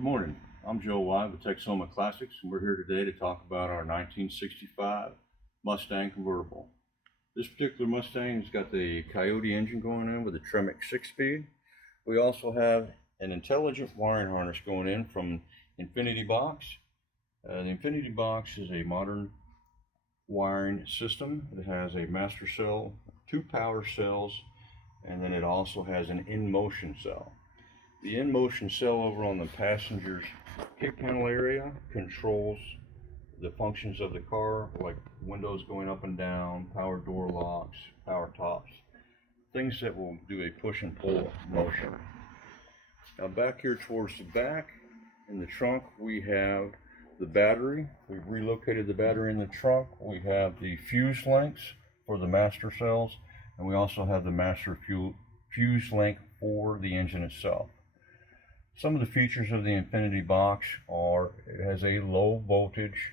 Good morning. I'm Joe White with Texoma Classics, and we're here today to talk about our 1965 Mustang Convertible. This particular Mustang has got the Coyote engine going in with a Tremec 6-speed. We also have an intelligent wiring harness going in from Infinity Box. The Infinity Box is a modern wiring system. It has a master cell, 2 power cells, and then it also has an in-motion cell. The in-motion cell over on the passenger's kick panel area controls the functions of the car, like windows going up and down, power door locks, power tops, things that will do a push and pull motion. Now back here towards the back, in the trunk, we have the battery. We've relocated the battery in the trunk. We have the fuse links for the master cells, and we also have the master fuse link for the engine itself. Some of the features of the Infinity Box are it has a low voltage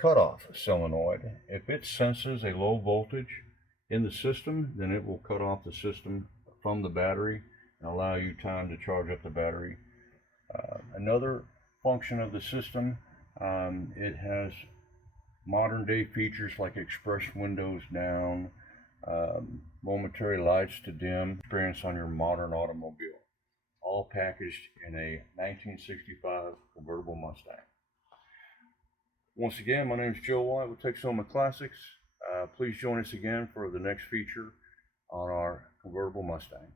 cutoff solenoid. If it senses a low voltage in the system, then it will cut off the system from the battery and allow you time to charge up the battery. Another function of the system, it has modern day features like express windows down, momentary lights to dim, experience on your modern automobile. All packaged in a 1965 convertible Mustang. Once again, my name is Joe White with Texoma Classics. Please join us again for the next feature on our convertible Mustang.